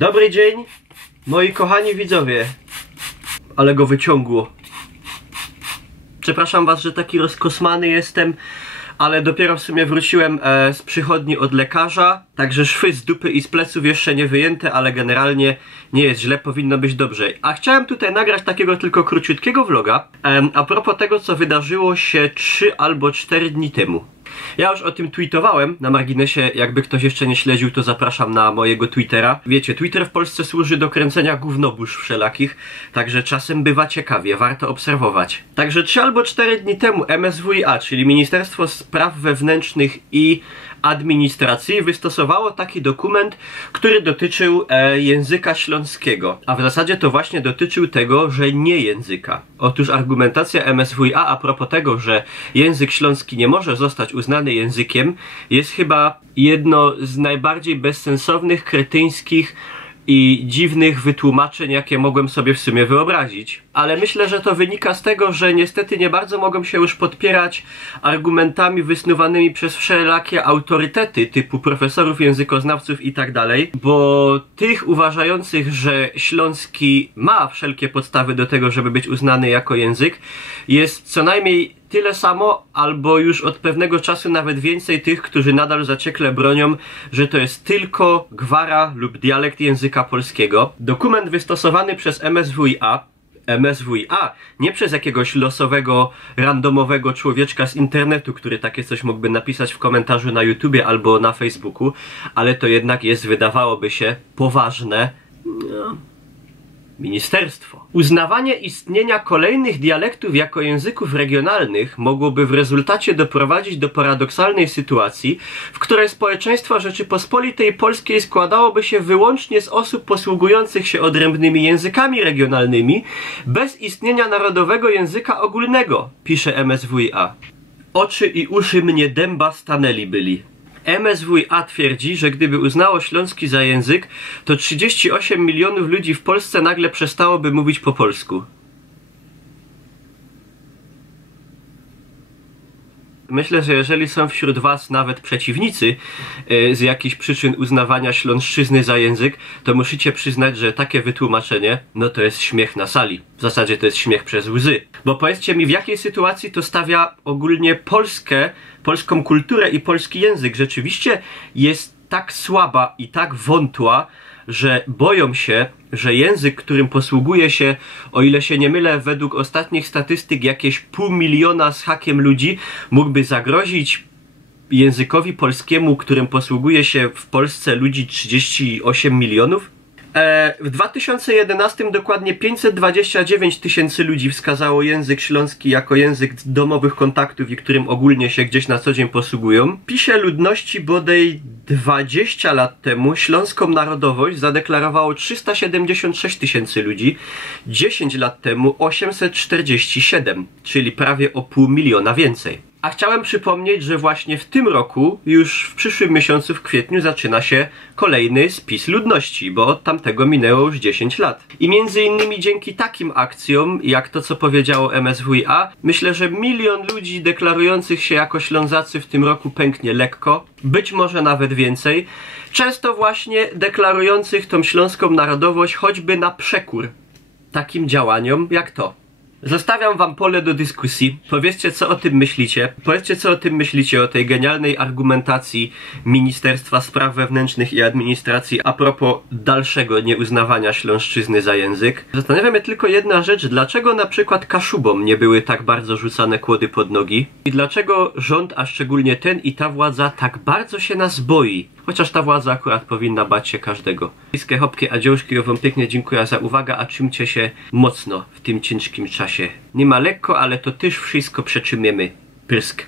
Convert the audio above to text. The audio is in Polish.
Dobry dzień, moi kochani widzowie. Ale go wyciągło. Przepraszam was, że taki rozkosmany jestem, ale dopiero w sumie wróciłem z przychodni od lekarza. Także szwy z dupy i z pleców jeszcze nie wyjęte, ale generalnie nie jest źle, powinno być dobrze. A chciałem tutaj nagrać takiego tylko króciutkiego vloga a propos tego, co wydarzyło się 3 albo 4 dni temu. Ja już o tym tweetowałem na marginesie, jakby ktoś jeszcze nie śledził, to zapraszam na mojego Twittera. Wiecie, Twitter w Polsce służy do kręcenia gównobóż wszelakich, także czasem bywa ciekawie, warto obserwować. Także 3 albo 4 dni temu MSWiA, czyli Ministerstwo Spraw Wewnętrznych i Administracji, wystosowało taki dokument, który dotyczył języka śląskiego. A w zasadzie to właśnie dotyczył tego, że nie języka. Otóż argumentacja MSWiA a propos tego, że język śląski nie może zostać uznany językiem, jest chyba jedno z najbardziej bezsensownych, kretyńskich i dziwnych wytłumaczeń, jakie mogłem sobie w sumie wyobrazić. Ale myślę, że to wynika z tego, że niestety nie bardzo mogą się już podpierać argumentami wysnuwanymi przez wszelakie autorytety typu profesorów, językoznawców i tak dalej, bo tych uważających, że śląski ma wszelkie podstawy do tego, żeby być uznany jako język, jest co najmniej tyle samo, albo już od pewnego czasu nawet więcej tych, którzy nadal zaciekle bronią, że to jest tylko gwara lub dialekt języka polskiego. Dokument wystosowany przez MSWiA, nie przez jakiegoś losowego, randomowego człowieczka z internetu, który takie coś mógłby napisać w komentarzu na YouTubie albo na Facebooku, ale to jednak jest, wydawałoby się, poważne ministerstwo. Uznawanie istnienia kolejnych dialektów jako języków regionalnych mogłoby w rezultacie doprowadzić do paradoksalnej sytuacji, w której społeczeństwo Rzeczypospolitej Polskiej składałoby się wyłącznie z osób posługujących się odrębnymi językami regionalnymi, bez istnienia narodowego języka ogólnego, pisze MSWiA. Oczy i uszy mnie dęba stanęli byli. MSWiA twierdzi, że gdyby uznało śląski za język, to 38 milionów ludzi w Polsce nagle przestałoby mówić po polsku. Myślę, że jeżeli są wśród was nawet przeciwnicy z jakichś przyczyn uznawania śląszczyzny za język, to musicie przyznać, że takie wytłumaczenie, no to jest śmiech na sali. W zasadzie to jest śmiech przez łzy. Bo powiedzcie mi, w jakiej sytuacji to stawia ogólnie polską kulturę i polski język. Rzeczywiście jest tak słaba i tak wątła, że boją się, że język, którym posługuje się, o ile się nie mylę, według ostatnich statystyk jakieś 500 000 z hakiem ludzi, mógłby zagrozić językowi polskiemu, którym posługuje się w Polsce ludzi 38 milionów. W 2011 dokładnie 529 000 ludzi wskazało język śląski jako język domowych kontaktów i którym ogólnie się gdzieś na co dzień posługują. PiSie ludności bodaj 20 lat temu śląską narodowość zadeklarowało 376 000 ludzi, 10 lat temu 847, czyli prawie o 500 000 więcej. A chciałem przypomnieć, że właśnie w tym roku, już w przyszłym miesiącu, w kwietniu, zaczyna się kolejny spis ludności, bo od tamtego minęło już 10 lat. I między innymi dzięki takim akcjom, jak to co powiedziało MSWiA, myślę, że 1 000 000 ludzi deklarujących się jako Ślązacy w tym roku pęknie lekko, być może nawet więcej, często właśnie deklarujących tą śląską narodowość choćby na przekór takim działaniom jak to. Zostawiam wam pole do dyskusji. Powiedzcie, co o tym myślicie. Powiedzcie, co o tym myślicie, o tej genialnej argumentacji Ministerstwa Spraw Wewnętrznych i Administracji a propos dalszego nieuznawania śląszczyzny za język. Zastanawia mnie tylko jedna rzecz. Dlaczego na przykład Kaszubom nie były tak bardzo rzucane kłody pod nogi? I dlaczego rząd, a szczególnie ten i ta władza, tak bardzo się nas boi? Chociaż ta władza akurat powinna bać się każdego. Bliskie hopkie, adziążki, ja wam pięknie dziękuję za uwagę, a trzymcie się mocno w tym ciężkim czasie. Nie ma lekko, ale to też wszystko przetrzymiemy. Prysk.